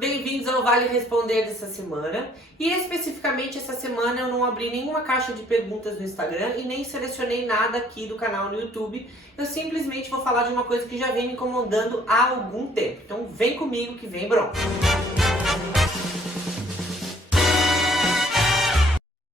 bem-vindos ao Vale Responder dessa semana. E especificamente essa semana eu não abri nenhuma caixa de perguntas no Instagram e nem selecionei nada aqui do canal no YouTube. Eu simplesmente vou falar de uma coisa que já vem me incomodando há algum tempo. Então vem comigo que vem bronca.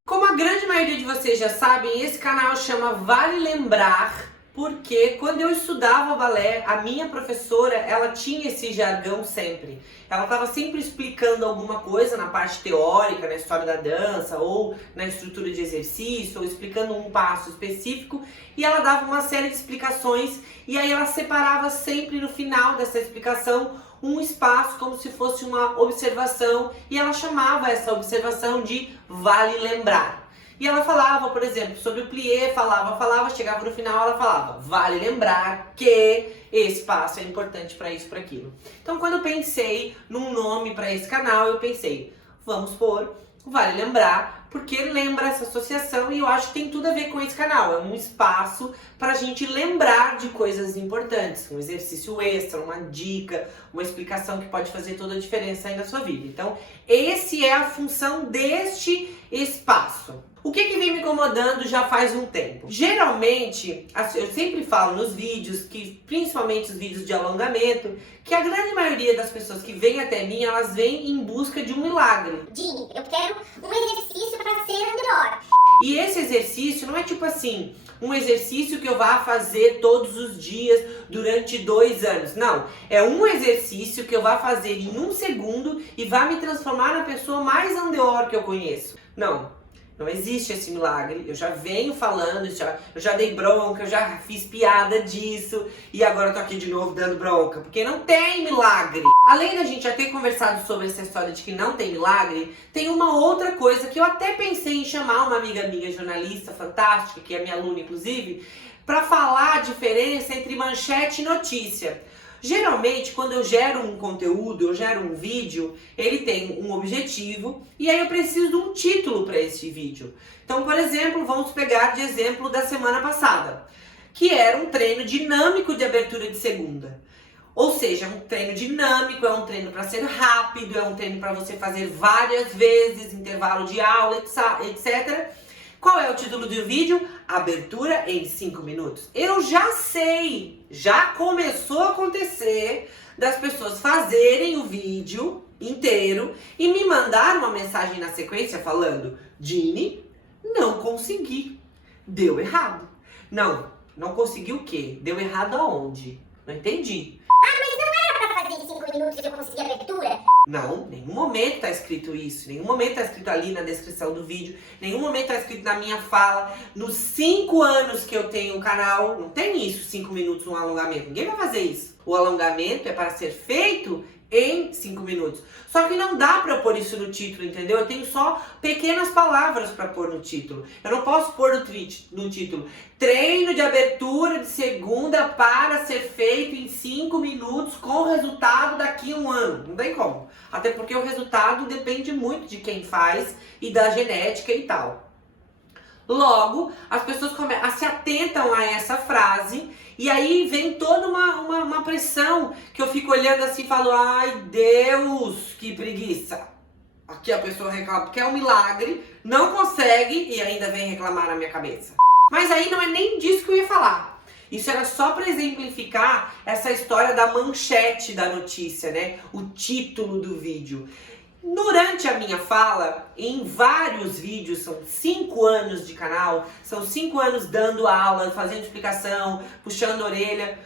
Como a grande maioria de vocês já sabem, esse canal chama Vale Lembrar, porque quando eu estudava balé, a minha professora, ela tinha esse jargão sempre. Ela estava sempre explicando alguma coisa na parte teórica, na história da dança, ou na estrutura de exercício, ou explicando um passo específico, e ela dava uma série de explicações, e aí ela separava sempre no final dessa explicação um espaço como se fosse uma observação, e ela chamava essa observação de Vale Lembrar. E ela falava, por exemplo, sobre o plié, falava, chegava no final, ela falava, vale lembrar que esse passo é importante para isso, para aquilo. Então, quando eu pensei num nome para esse canal, eu pensei, vamos pôr Vale Lembrar, porque lembra essa associação e eu acho que tem tudo a ver com esse canal. É um espaço para a gente lembrar de coisas importantes, um exercício extra, uma dica, uma explicação que pode fazer toda a diferença aí na sua vida. Então, esse é a função deste espaço. O que vem me incomodando já faz um tempo? Geralmente, eu sempre falo nos vídeos, que principalmente os vídeos de alongamento, que a grande maioria das pessoas que vêm até mim, elas vêm em busca de um milagre. Dini, eu quero um exercício para ser melhor. E esse exercício não é tipo assim, um exercício que eu vá fazer todos os dias durante 2 anos. Não, é um exercício que eu vá fazer em 1 segundo e vá me transformar na pessoa mais andeor que eu conheço. Não existe esse milagre, eu já venho falando, eu já dei bronca, eu já fiz piada disso e agora eu tô aqui de novo dando bronca, porque não tem milagre. Além da gente já ter conversado sobre essa história de que não tem milagre, tem uma outra coisa que eu até pensei em chamar uma amiga minha, jornalista fantástica, que é minha aluna inclusive, para falar a diferença entre manchete e notícia. Geralmente, quando eu gero um conteúdo, eu gero um vídeo, ele tem um objetivo e aí eu preciso de um título para esse vídeo. Então, por exemplo, vamos pegar de exemplo da semana passada, que era um treino dinâmico de abertura de segunda. Ou seja, um treino dinâmico, é um treino para ser rápido, é um treino para você fazer várias vezes, intervalo de aula, etc. Qual é o título do vídeo? Abertura em 5 minutos. Eu já sei, já começou a acontecer das pessoas fazerem o vídeo inteiro e me mandar uma mensagem na sequência falando: Dini, não consegui, deu errado. Não consegui o quê? Deu errado aonde? Não entendi. Mas não era para fazer em 5 minutos e eu conseguir a abertura? Não, nenhum momento tá escrito isso, nenhum momento tá escrito ali na descrição do vídeo, nenhum momento tá escrito na minha fala. Nos 5 anos que eu tenho o canal, não tem isso, 5 minutos um alongamento, ninguém vai fazer isso. O alongamento é para ser feito em 5 minutos. Só que não dá pra pôr isso no título, entendeu? Eu tenho só pequenas palavras pra pôr no título. Eu não posso pôr no título treino de abertura de segunda para ser feito em 5 minutos com resultado daqui a 1 ano. Não tem como. Até porque o resultado depende muito de quem faz e da genética e tal. Logo, as pessoas se atentam a essa frase e aí vem toda uma pressão que eu fico olhando assim e falo, ai Deus, que preguiça. Aqui a pessoa reclama porque é um milagre, não consegue e ainda vem reclamar na minha cabeça. Mas aí não é nem disso que eu ia falar. Isso era só para exemplificar essa história da manchete da notícia, né? O título do vídeo. Durante a minha fala, em vários vídeos, são 5 anos de canal, são 5 anos dando aula, fazendo explicação, puxando a orelha.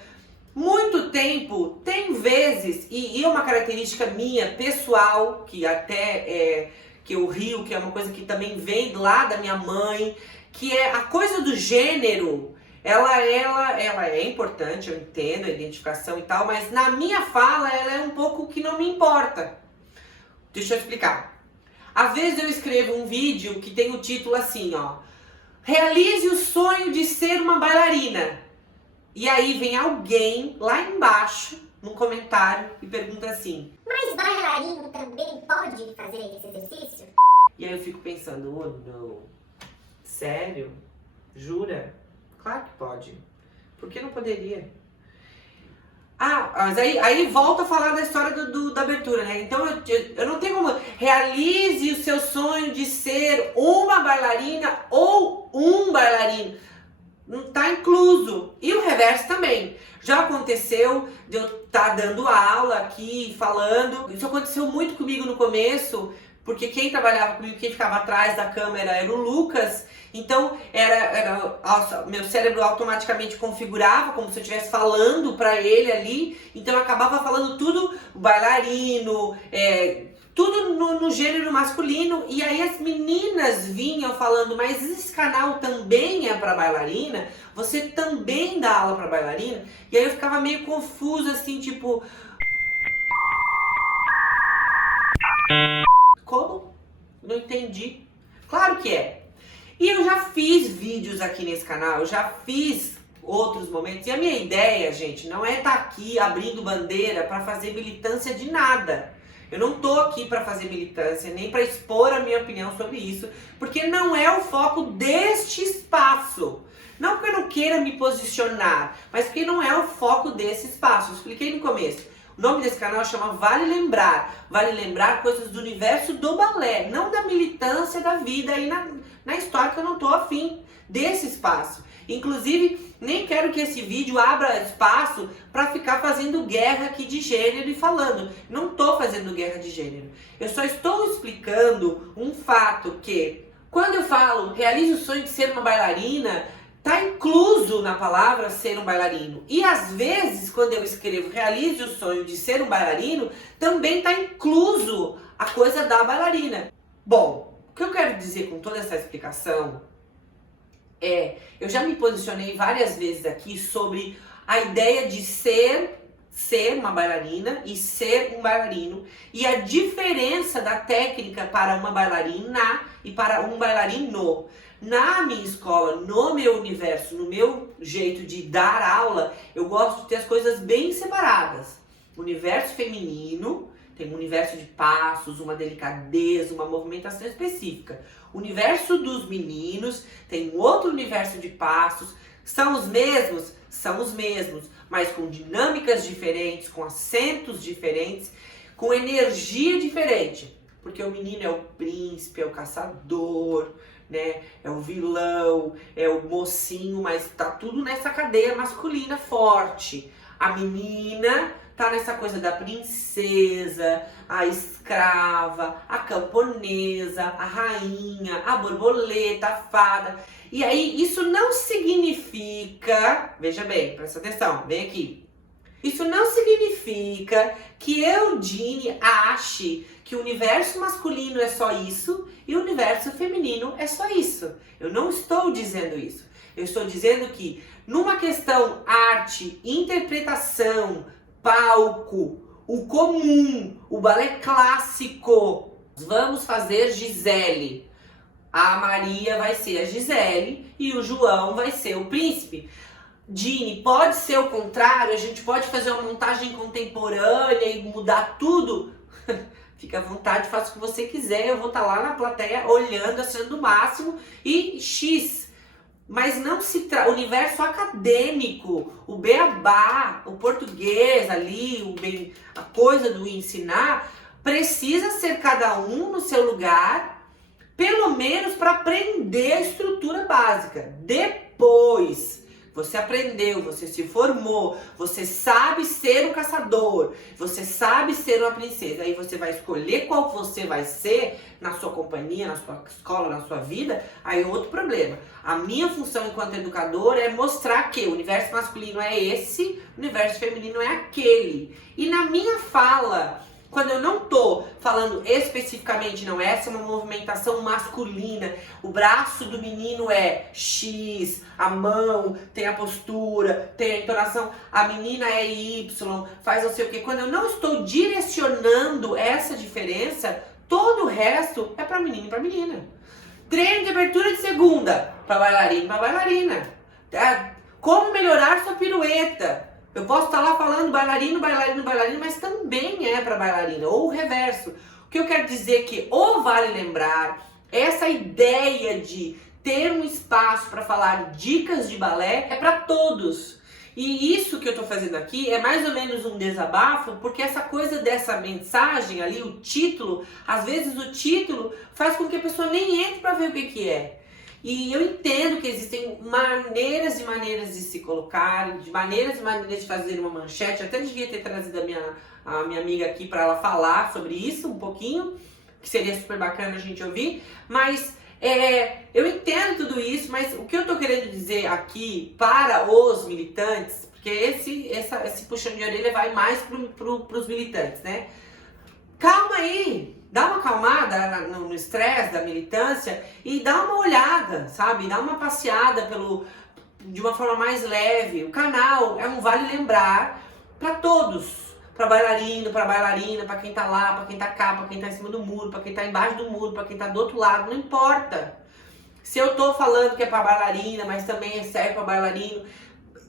Muito tempo, tem vezes, e é uma característica minha, pessoal, que até que eu rio, que é uma coisa que também vem lá da minha mãe, que é a coisa do gênero. Ela é importante, eu entendo a identificação e tal, mas na minha fala ela é um pouco que não me importa. Deixa eu explicar. Às vezes eu escrevo um vídeo que tem o título assim, ó. Realize o sonho de ser uma bailarina. E aí vem alguém lá embaixo, num comentário, e pergunta assim: Mas bailarino também pode fazer esse exercício? E aí eu fico pensando, oh não. Sério? Jura? Claro que pode. Por que não poderia? Mas aí volta a falar da história da abertura, né? Então eu não tenho como. Realize o seu sonho de ser uma bailarina ou um bailarino. Não tá incluso. E o reverso também. Já aconteceu de eu estar dando aula aqui, falando. Isso aconteceu muito comigo no começo, porque quem trabalhava comigo, quem ficava atrás da câmera era o Lucas. Então, meu cérebro automaticamente configurava como se eu estivesse falando para ele ali. Então, eu acabava falando tudo bailarino, tudo no gênero masculino. E aí as meninas vinham falando, mas esse canal também é para bailarina? Você também dá aula para bailarina? E aí eu ficava meio confusa, assim, tipo... Como? Não entendi. Claro que é. E eu já fiz vídeos aqui nesse canal, eu já fiz outros momentos. E a minha ideia, gente, não é estar aqui abrindo bandeira para fazer militância de nada. Eu não tô aqui para fazer militância, nem para expor a minha opinião sobre isso, porque não é o foco deste espaço. Não porque eu não queira me posicionar, mas porque não é o foco desse espaço. Eu expliquei no começo. O nome desse canal chama Vale Lembrar. Vale lembrar coisas do universo do balé, não da militância da vida aí na história, que eu não tô afim desse espaço. Inclusive, nem quero que esse vídeo abra espaço para ficar fazendo guerra aqui de gênero e falando. Não tô fazendo guerra de gênero. Eu só estou explicando um fato que, quando eu falo realize o sonho de ser uma bailarina, tá incluso na palavra ser um bailarino. E às vezes, quando eu escrevo realize o sonho de ser um bailarino, também tá incluso a coisa da bailarina. Bom, o que eu quero dizer com toda essa explicação eu já me posicionei várias vezes aqui sobre a ideia de ser uma bailarina e ser um bailarino, e a diferença da técnica para uma bailarina e para um bailarino. Na minha escola, no meu universo, no meu jeito de dar aula, eu gosto de ter as coisas bem separadas. O universo feminino tem um universo de passos, uma delicadeza, uma movimentação específica. O universo dos meninos tem um outro universo de passos. São os mesmos? São os mesmos, mas com dinâmicas diferentes, com acentos diferentes, com energia diferente. Porque o menino é o príncipe, é o caçador, né? É o vilão, é o mocinho, mas tá tudo nessa cadeia masculina forte. A menina tá nessa coisa da princesa, a escrava, a camponesa, a rainha, a borboleta, a fada. E aí isso não significa, veja bem, presta atenção, vem aqui. Isso não significa que eu, Dini, ache que o universo masculino é só isso e o universo feminino é só isso. Eu não estou dizendo isso. Eu estou dizendo que numa questão arte, interpretação, palco, o comum, o balé clássico, vamos fazer Gisele. A Maria vai ser a Gisele e o João vai ser o príncipe. Dini, pode ser o contrário? A gente pode fazer uma montagem contemporânea e mudar tudo? Fica à vontade, faça o que você quiser. Eu vou estar lá na plateia olhando, achando o máximo e X. Mas não se trata, o universo acadêmico, o beabá, o português ali, a coisa do ensinar, precisa ser cada um no seu lugar, pelo menos para aprender a estrutura básica. Depois, você aprendeu, você se formou, você sabe ser um caçador, você sabe ser uma princesa, aí você vai escolher qual você vai ser na sua companhia, na sua escola, na sua vida, aí é outro problema. A minha função enquanto educadora é mostrar que o universo masculino é esse, o universo feminino é aquele. E na minha fala, quando eu não tô falando especificamente, não, essa é uma movimentação masculina, o braço do menino é X, a mão tem a postura, tem a entonação, a menina é Y, faz não sei o que. Quando eu não estou direcionando essa diferença, todo o resto é para menino e para menina. Treino de abertura de segunda, para bailarino e para bailarina. Como melhorar sua pirueta? Eu posso estar lá falando bailarino, bailarino, bailarina, mas também é para bailarina, ou o reverso. O que eu quero dizer é que ou vale lembrar, essa ideia de ter um espaço para falar dicas de balé é para todos. E isso que eu tô fazendo aqui é mais ou menos um desabafo, porque essa coisa dessa mensagem ali, o título, às vezes o título faz com que a pessoa nem entre para ver o que é. E eu entendo que existem maneiras e maneiras de se colocar, de maneiras e maneiras de fazer uma manchete. Até devia ter trazido a minha amiga aqui para ela falar sobre isso um pouquinho, que seria super bacana a gente ouvir, mas eu entendo tudo isso, mas o que eu tô querendo dizer aqui para os militantes, porque esse puxão de orelha vai mais pros militantes, né? Calma aí, dá uma acalmada no estresse da militância e dá uma olhada, sabe? Dá uma passeada de uma forma mais leve. O canal é um vale lembrar para todos. Pra bailarino, pra bailarina, pra quem tá lá, pra quem tá cá, pra quem tá em cima do muro, pra quem tá embaixo do muro, pra quem tá do outro lado, não importa. Se eu tô falando que é pra bailarina, mas também serve pra bailarino,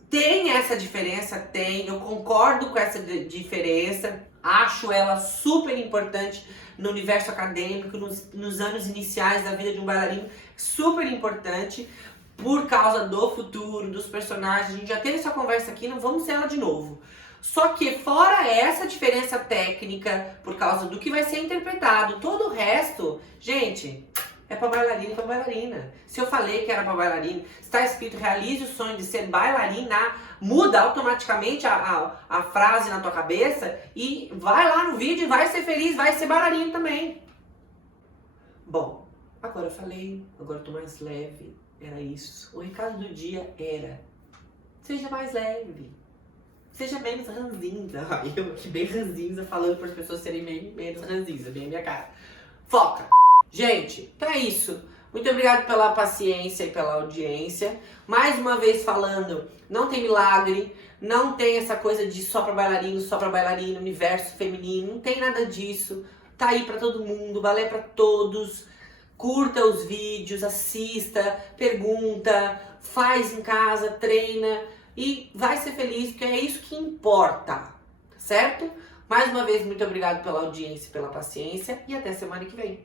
tem essa diferença? Tem, eu concordo com essa diferença, acho ela super importante no universo acadêmico, nos anos iniciais da vida de um bailarino, super importante, por causa do futuro, dos personagens. A gente já teve essa conversa aqui, não vamos ter ela de novo. Só que fora essa diferença técnica, por causa do que vai ser interpretado, todo o resto, gente, é pra bailarina e pra bailarina. Se eu falei que era pra bailarina, está escrito realize o sonho de ser bailarina, muda automaticamente a frase na tua cabeça e vai lá no vídeo e vai ser feliz, vai ser bailarina também. Bom, agora eu falei, agora eu tô mais leve, era isso. O recado do dia era, seja mais leve. Seja menos ranzinza. Eu aqui bem ranzinza falando para as pessoas serem menos ranzinza, bem a minha cara. Foca! Gente, então é isso. Muito obrigado pela paciência e pela audiência. Mais uma vez falando, não tem milagre, não tem essa coisa de só pra bailarino, universo feminino, não tem nada disso. Tá aí pra todo mundo, balé pra todos. Curta os vídeos, assista, pergunta, faz em casa, treina. E vai ser feliz, porque é isso que importa, certo? Mais uma vez, muito obrigado pela audiência e pela paciência e até semana que vem.